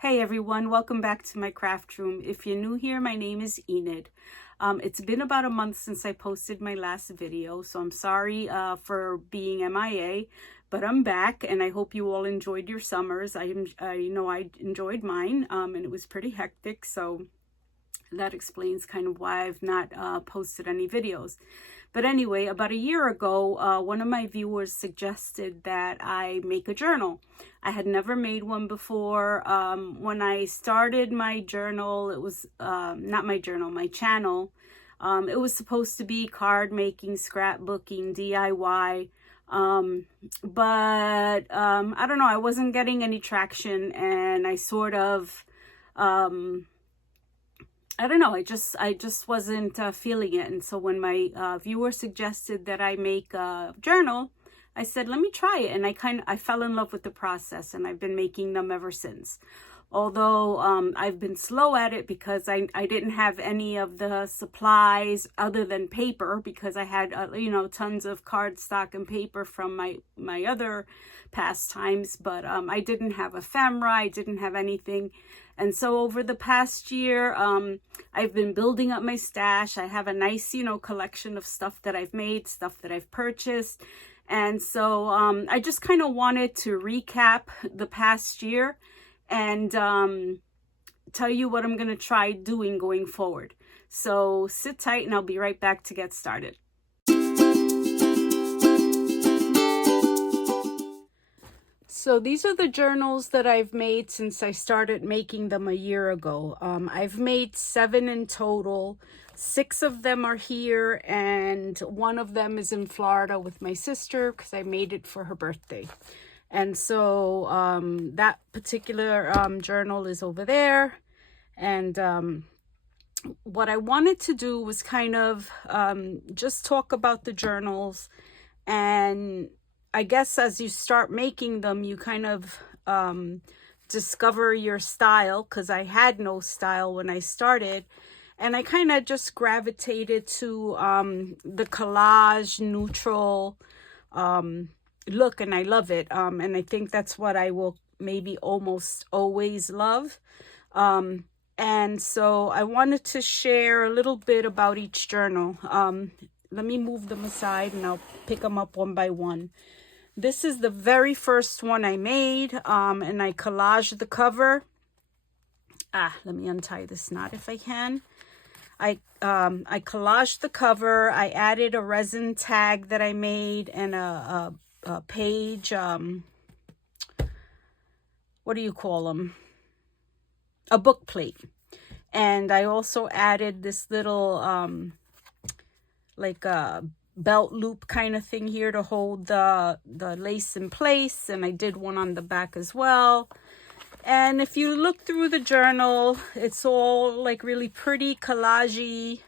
Hey everyone, welcome back to my craft room. If you're new here, my name is Enid. It's been about a month since I posted my last video, so I'm sorry for being MIA, but I'm back and I hope you all enjoyed your summers. I know I enjoyed mine and it was pretty hectic, so that explains kind of why I've not posted any videos. But anyway, about a year ago, one of my viewers suggested that I make a journal. I had never made one before. When I started my journal, it was not my journal, my channel. It was supposed to be card making, scrapbooking, DIY. But I don't know, I wasn't getting any traction, and I sort of I don't know, I just wasn't feeling it. And so when my viewer suggested that I make a journal, I said, let me try it. And I fell in love with the process, and I've been making them ever since. Although I've been slow at it because I didn't have any of the supplies other than paper, because I had, tons of cardstock and paper from my other pastimes. But I didn't have ephemera, I didn't have anything. And so over the past year, I've been building up my stash. I have a nice, collection of stuff that I've made, stuff that I've purchased. And so I just kind of wanted to recap the past year and tell you what I'm going to try doing going forward. So sit tight and I'll be right back to get started. So these are the journals that I've made since I started making them a year ago. I've made 7 in total. 6 of them are here, and 1 of them is in Florida with my sister because I made it for her birthday. And so that particular journal is over there. And what I wanted to do was kind of just talk about the journals. And I guess as you start making them, you kind of discover your style, because I had no style when I started. And I kind of just gravitated to the collage, neutral look, and I love it. And I think that's what I will maybe almost always love. And so I wanted to share a little bit about each journal. Let me move them aside and I'll pick them up one by one. This is the very first one I made, and I collaged the cover. Let me untie this knot if I can. I collaged the cover. I added a resin tag that I made and a page, what do you call them? A book plate. And I also added this little like a belt loop kind of thing here to hold the lace in place, and I did one on the back as well. And if you look through the journal, it's all like really pretty collagey.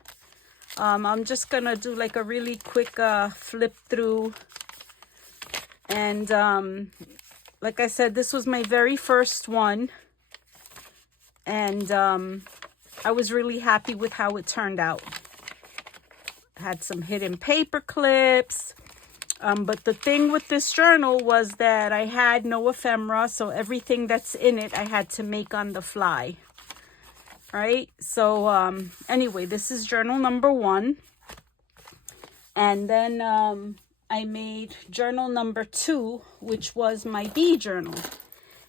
I'm just gonna do like a really quick flip through. And like I said, this was my very first one, and I was really happy with how it turned out. Had some hidden paper clips, but the thing with this journal was that I had no ephemera, so everything that's in it I had to make on the fly. Right? So anyway, this is journal number 1, and then I made journal number 2, which was my bee journal.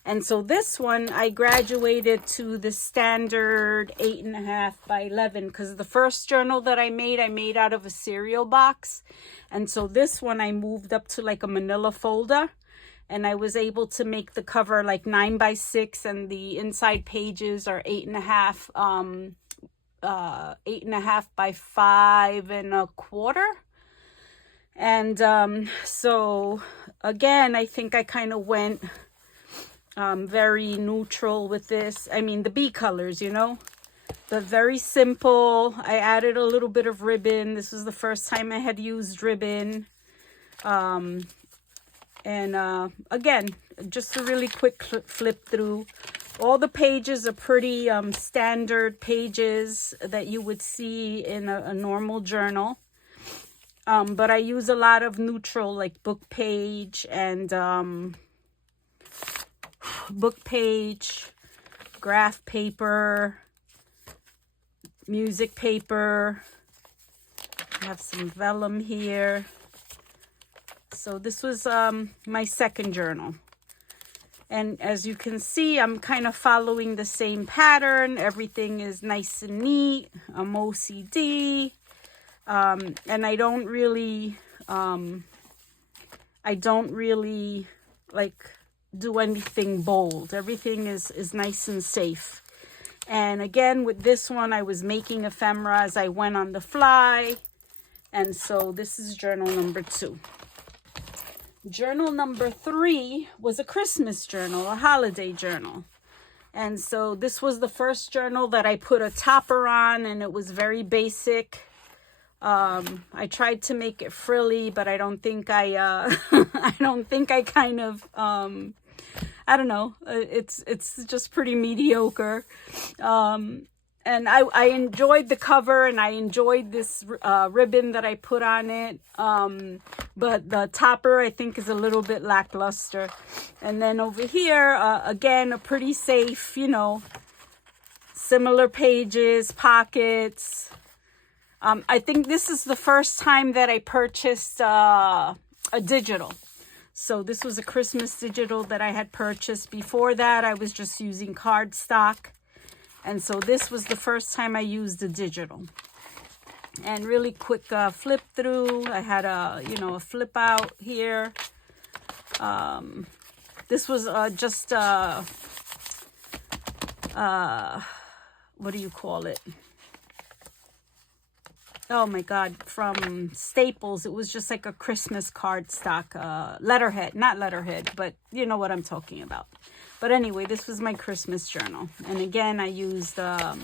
And so this one, I graduated to the standard 8.5 by 11, because the first journal that I made out of a cereal box. And so this one I moved up to like a manila folder, and I was able to make the cover like 9 by 6, and the inside pages are 8.5 by 5.25. And so again, I think I kind of went very neutral with this. I mean, the bee colors, but very simple. I added a little bit of ribbon. This was the first time I had used ribbon. And again, just a really quick flip through. All the pages are pretty standard pages that you would see in a normal journal. But I use a lot of neutral, like book page and book page, graph paper, music paper. I have some vellum here. So this was my second journal. And as you can see, I'm kind of following the same pattern. Everything is nice and neat. I'm OCD. And I don't really like do anything bold. Everything is nice and safe. And again, with this one, I was making ephemera as I went on the fly. And so this is journal number 2. Journal number 3 was a Christmas journal, a holiday journal. And so this was the first journal that I put a topper on, and it was very basic. I tried to make it frilly, but I don't think I kind of, I don't know. It's just pretty mediocre. And I enjoyed the cover, and I enjoyed this ribbon that I put on it. But the topper, I think, is a little bit lackluster. And then over here, again, a pretty safe, you know, similar pages, pockets. I think this is the first time that I purchased a digital. So this was a Christmas digital that I had purchased. Before that, I was just using cardstock. And so this was the first time I used a digital. And really quick flip through. I had a flip out here. This was just, what do you call it? Oh my God, from Staples. It was just like a Christmas cardstock, letterhead, not letterhead, but you know what I'm talking about. But anyway, this was my Christmas journal. And again, I used the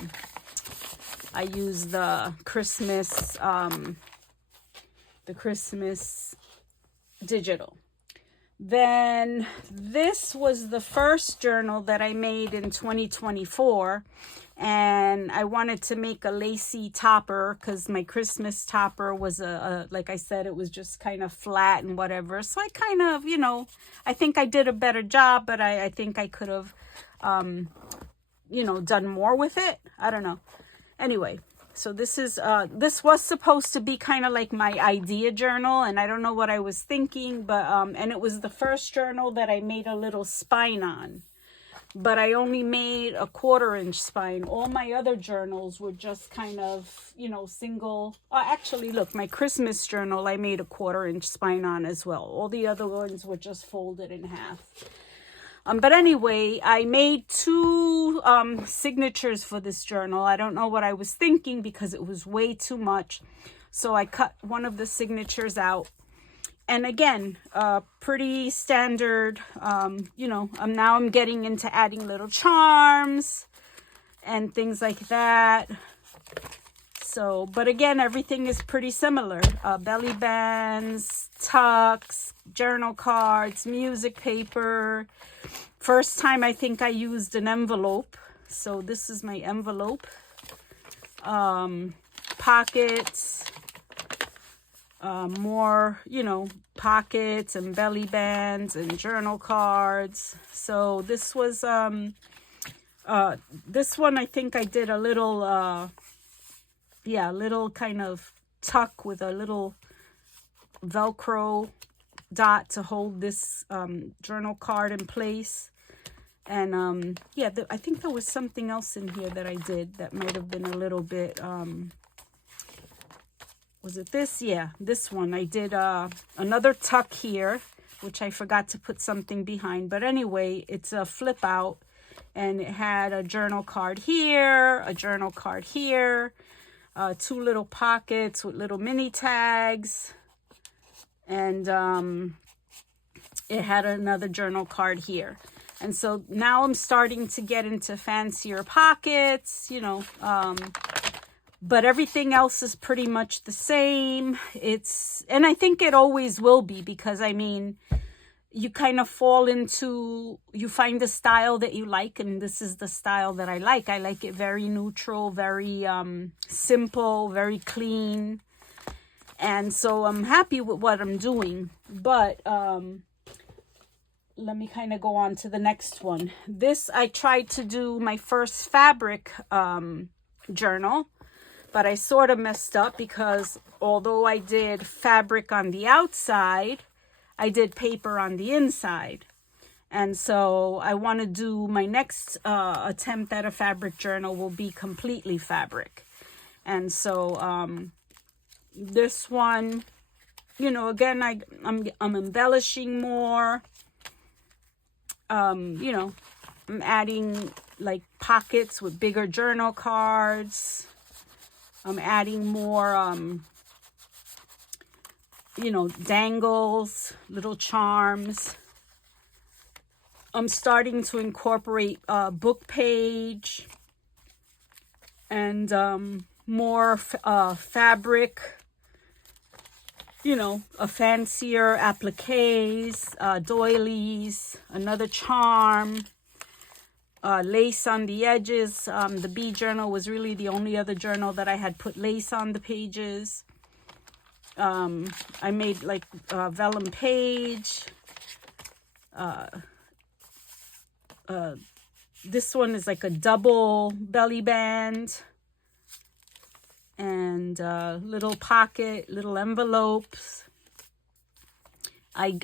Christmas digital. Then this was the first journal that I made in 2024. And I wanted to make a lacy topper because my Christmas topper was like I said, it was just kind of flat and whatever. So I kind of, you know, I think I did a better job, but I think I could have, you know, done more with it. I don't know. Anyway, so this was supposed to be kind of like my idea journal, and I don't know what I was thinking, but, and it was the first journal that I made a little spine on. But I only made a 1/4-inch spine. All my other journals were just kind of, you know, single. Actually, look, my Christmas journal, I made a 1/4-inch spine on as well. All the other ones were just folded in half. But anyway, I made 2 signatures for this journal. I don't know what I was thinking because it was way too much. So I cut one of the signatures out. And again, pretty standard, you know, now I'm getting into adding little charms and things like that. So, but again, everything is pretty similar. Belly bands, tucks, journal cards, music paper. First time I think I used an envelope. So this is my envelope. Pockets. More, you know, pockets and belly bands and journal cards. So this was, this one I think I did a little, little kind of tuck with a little Velcro dot to hold this journal card in place. And I think there was something else in here that I did that might have been a little bit, was it this? Yeah, this one. I did another tuck here, which I forgot to put something behind. But anyway, it's a flip out. And it had a journal card here, a journal card here, 2 little pockets with little mini tags. And it had another journal card here. And so now I'm starting to get into fancier pockets, you know, but everything else is pretty much the same. And I think it always will be, because I mean, you kind of fall into, you find the style that you like, and this is the style that I like. I like it very neutral, very simple, very clean. And so I'm happy with what I'm doing. But let me kind of go on to the next one. This, I tried to do my first fabric journal, but I sort of messed up because although I did fabric on the outside, I did paper on the inside. And so I want to do my next attempt at a fabric journal will be completely fabric. And so this one, you know, again, I'm embellishing more. You know, I'm adding like pockets with bigger journal cards. I'm adding more, you know, dangles, little charms. I'm starting to incorporate book page and more fabric, you know, a fancier appliques, doilies, another charm, lace on the edges. The bee journal was really the only other journal that I had put lace on the pages. I made like vellum page. This one is like a double belly band. And little pocket, little envelopes. I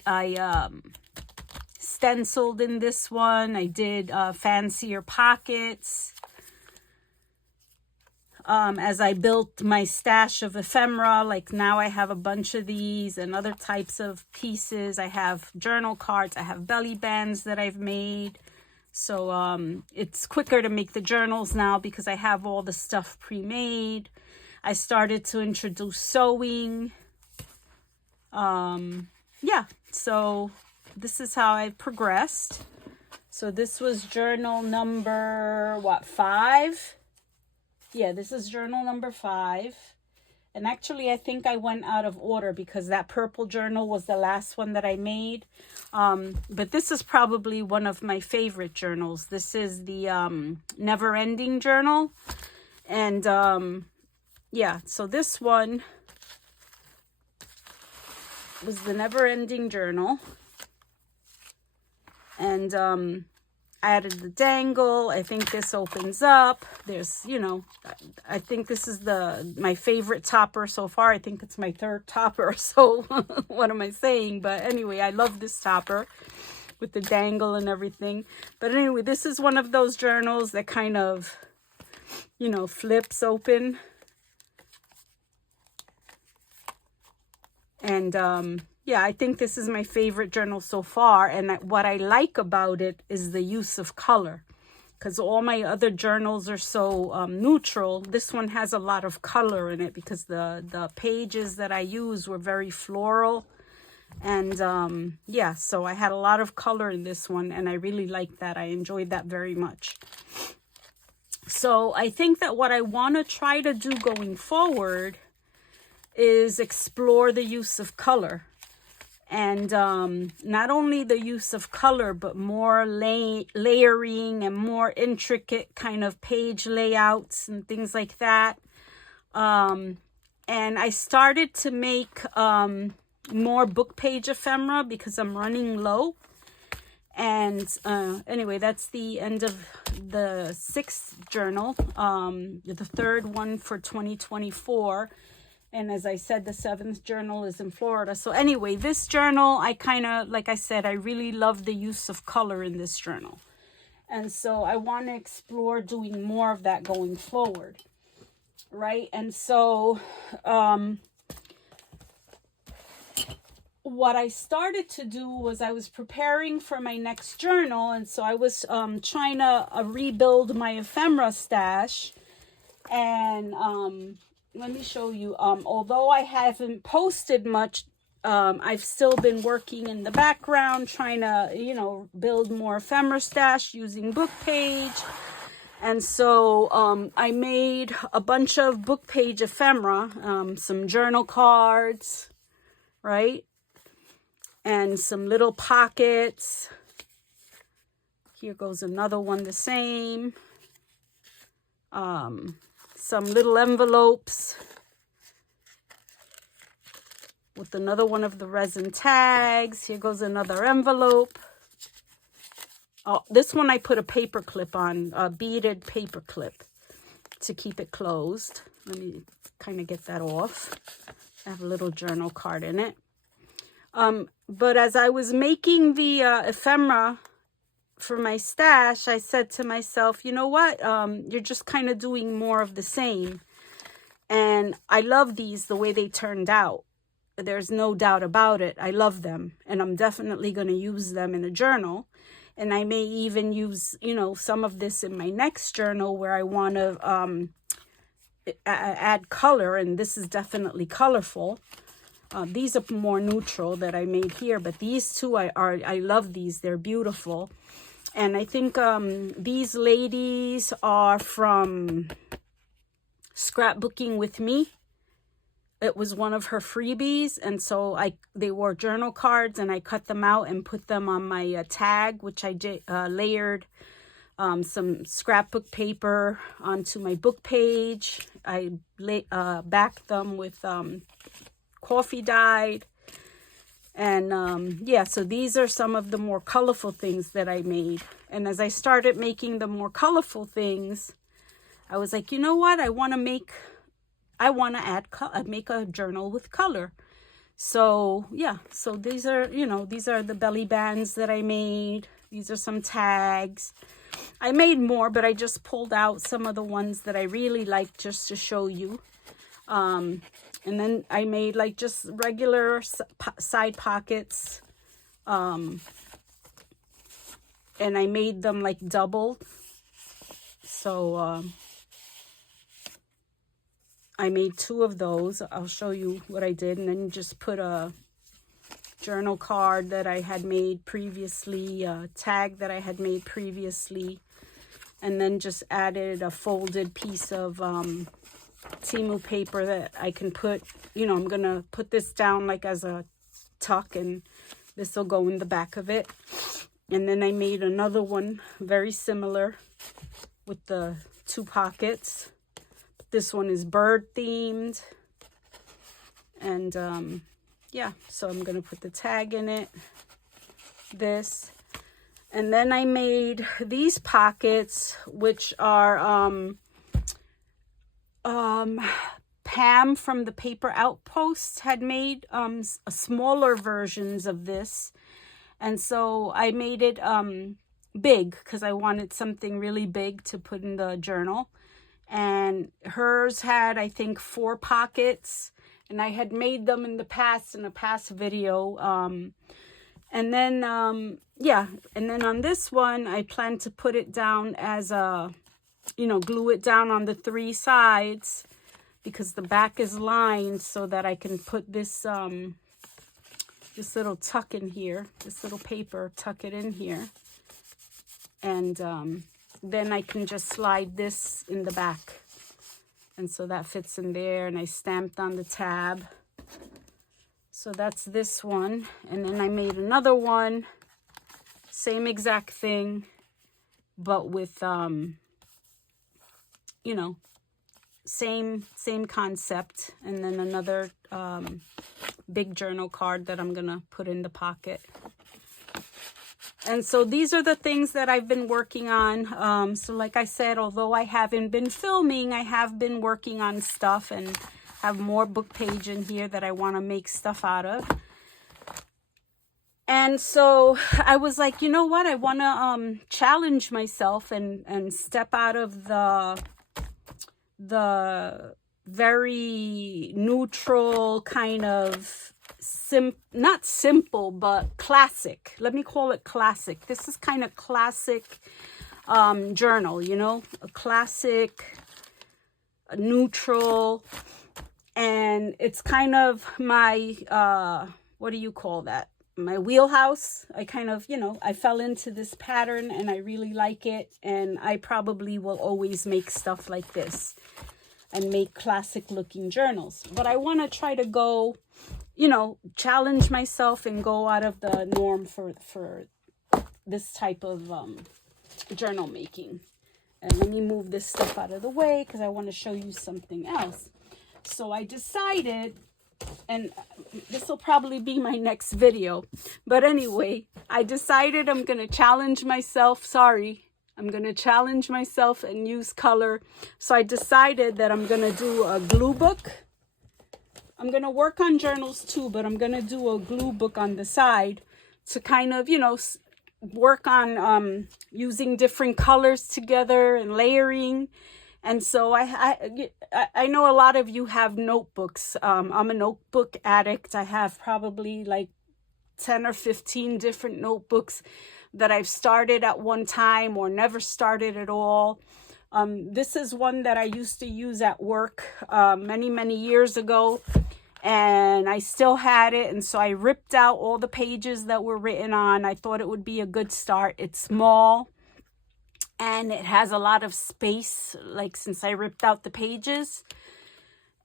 stenciled in this one. I did fancier pockets. As I built my stash of ephemera, like now I have a bunch of these and other types of pieces. I have journal cards. I have belly bands that I've made. So it's quicker to make the journals now because I have all the stuff pre-made. I started to introduce sewing. Yeah, so this is how I progressed. So this was journal number, what, 5? Yeah, this is journal number 5. And actually, I think I went out of order because that purple journal was the last one that I made. But this is probably one of my favorite journals. This is the Never Ending Journal. And yeah, so this one was the Never Ending Journal. And I added the dangle. I think this opens up. There's, you know, I think this is my favorite topper so far. I think it's my 3rd topper. So what am I saying? But anyway, I love this topper with the dangle and everything. But anyway, this is one of those journals that kind of, you know, flips open. And yeah, I think this is my favorite journal so far. And what I like about it is the use of color. Because all my other journals are so neutral. This one has a lot of color in it because the pages that I use were very floral. And yeah, so I had a lot of color in this one. And I really liked that. I enjoyed that very much. So I think that what I want to try to do going forward is explore the use of color. And not only the use of color, but more layering and more intricate kind of page layouts and things like that. And I started to make more book page ephemera because I'm running low. And anyway, that's the end of the 6th journal, the 3rd one for 2024. And as I said, the 7th journal is in Florida. So anyway, this journal, I kind of, like I said, I really love the use of color in this journal. And so I want to explore doing more of that going forward. Right? And so what I started to do was I was preparing for my next journal. And so I was trying to rebuild my ephemera stash. And let me show you. Although I haven't posted much, I've still been working in the background, trying to, you know, build more ephemera stash using book page. And so I made a bunch of book page ephemera, some journal cards, right? And some little pockets. Here goes another one the same. Some little envelopes with another one of the resin tags. Here goes another envelope. Oh, this one I put a paper clip on, a beaded paper clip to keep it closed. Let me kind of get that off. I have a little journal card in it. But as I was making the ephemera for my stash, I said to myself, you know what? You're just kind of doing more of the same. And I love these the way they turned out. There's no doubt about it. I love them. And I'm definitely going to use them in a journal. And I may even use, you know, some of this in my next journal where I want to add color. And this is definitely colorful. These are more neutral that I made here. But these two, I love these. They're beautiful. And I think these ladies are from Scrapbooking with Me. It was one of her freebies, and so they were journal cards, and I cut them out and put them on my tag, which I layered some scrapbook paper onto my book page. I backed them with coffee dyed, and yeah, so these are some of the more colorful things that I made. And as I started making the more colorful things, I was like, you know what? I want to make a journal with color. So yeah, so these are, you know, these are the belly bands that I made. These are some tags. I made more, but I just pulled out some of the ones that I really liked just to show you. And then I made like just regular side pockets. And I made them like double. So I made 2 of those. I'll show you what I did. And then just put a journal card that I had made previously, a tag that I had made previously. And then just added a folded piece of Timu paper that I can put, you know, I'm going to put this down like as a tuck, and this will go in the back of it. And then I made another one very similar with the 2 pockets. This one is bird themed. And yeah, so I'm going to put the tag in it. This. And then I made these pockets, which are Pam from the Paper Outpost had made smaller versions of this. And so I made it big because I wanted something really big to put in the journal. And hers had, I think, 4 pockets. And I had made them in the past, in a past video. And then, yeah. And then on this one, I plan to put it down as a, you know, glue it down on the 3 sides. Because the back is lined so that I can put this, this little tuck in here. This little paper, tuck it in here. And then I can just slide this in the back. And so that fits in there, and I stamped on the tab. So that's this one. And then I made another one, same exact thing, but with, you know, same concept. And then another big journal card that I'm gonna put in the pocket. And so these are the things that I've been working on. So like I said, although I haven't been filming, I have been working on stuff and have more book page in here that I want to make stuff out of. And so I was like, you know what? I want to challenge myself and step out of the very neutral kind of not simple, but classic. Let me call it classic. This is kind of classic journal, you know, a classic, a neutral, and it's kind of my, what do you call that? My wheelhouse. I kind of, you know, I fell into this pattern and I really like it. And I probably will always make stuff like this and make classic looking journals. But I want to try to go, you know, challenge myself and go out of the norm for this type of journal making. And let me move this stuff out of the way because I want to show you something else. So I decided and this will probably be my next video. But anyway, I decided I'm going to challenge myself. Sorry. I'm going to challenge myself and use color. So I decided that I'm going to do a glue book. I'm going to work on journals too, but I'm going to do a glue book on the side to kind of, you know, work on using different colors together and layering. And so I know a lot of you have notebooks. I'm a notebook addict. I have probably like 10 or 15 different notebooks that I've started at one time or never started at all. This is one that I used to use at work many years ago, and I still had it. And so I ripped out all the pages that were written on. I thought it would be a good start. It's small and it has a lot of space, like since I ripped out the pages.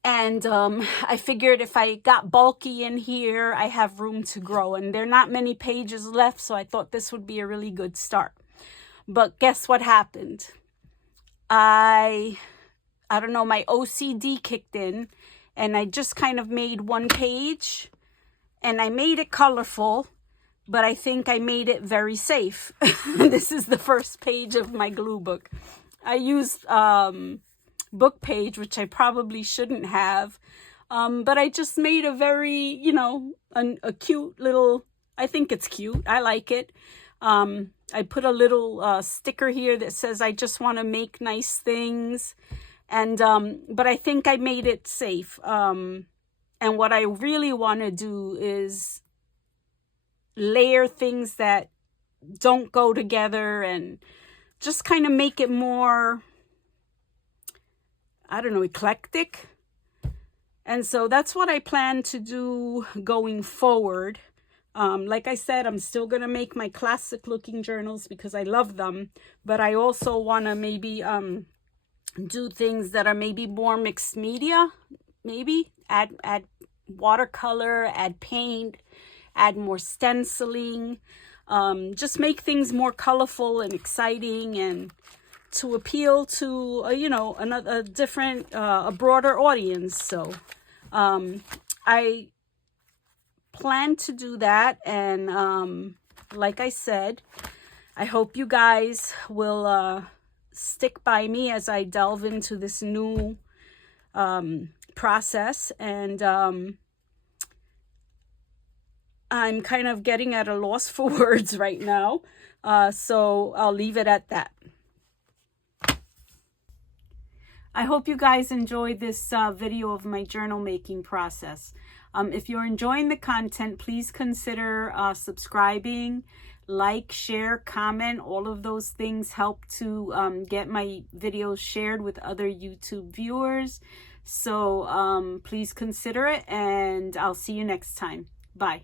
And I figured if I got bulky in here, I have room to grow. And there are not many pages left, so I thought this would be a really good start. But guess what happened? I don't know, my OCD kicked in, and I just kind of made one page, and I made it colorful, but I think I made it very safe. This is the first page of my glue book. I used book page, which I probably shouldn't have, but I just made a very, you know, a cute little, I think it's cute. I like it. I put a little sticker here that says I just want to make nice things, and but I think I made it safe. And what I really want to do is layer things that don't go together and just kind of make it more, I don't know, eclectic. And so that's what I plan to do going forward. Like I said, I'm still going to make my classic looking journals because I love them. But I also want to maybe do things that are maybe more mixed media. Maybe add watercolor, add paint, add more stenciling. Just make things more colorful and exciting, and to appeal to you know, a different a broader audience. So I plan to do that, and like I said, I hope you guys will stick by me as I delve into this new process. And I'm kind of getting at a loss for words right now, so I'll leave it at that. I hope you guys enjoyed this video of my journal making process. If you're enjoying the content, please consider subscribing, like, share, comment. All of those things help to get my videos shared with other YouTube viewers. So please consider it, and I'll see you next time. Bye.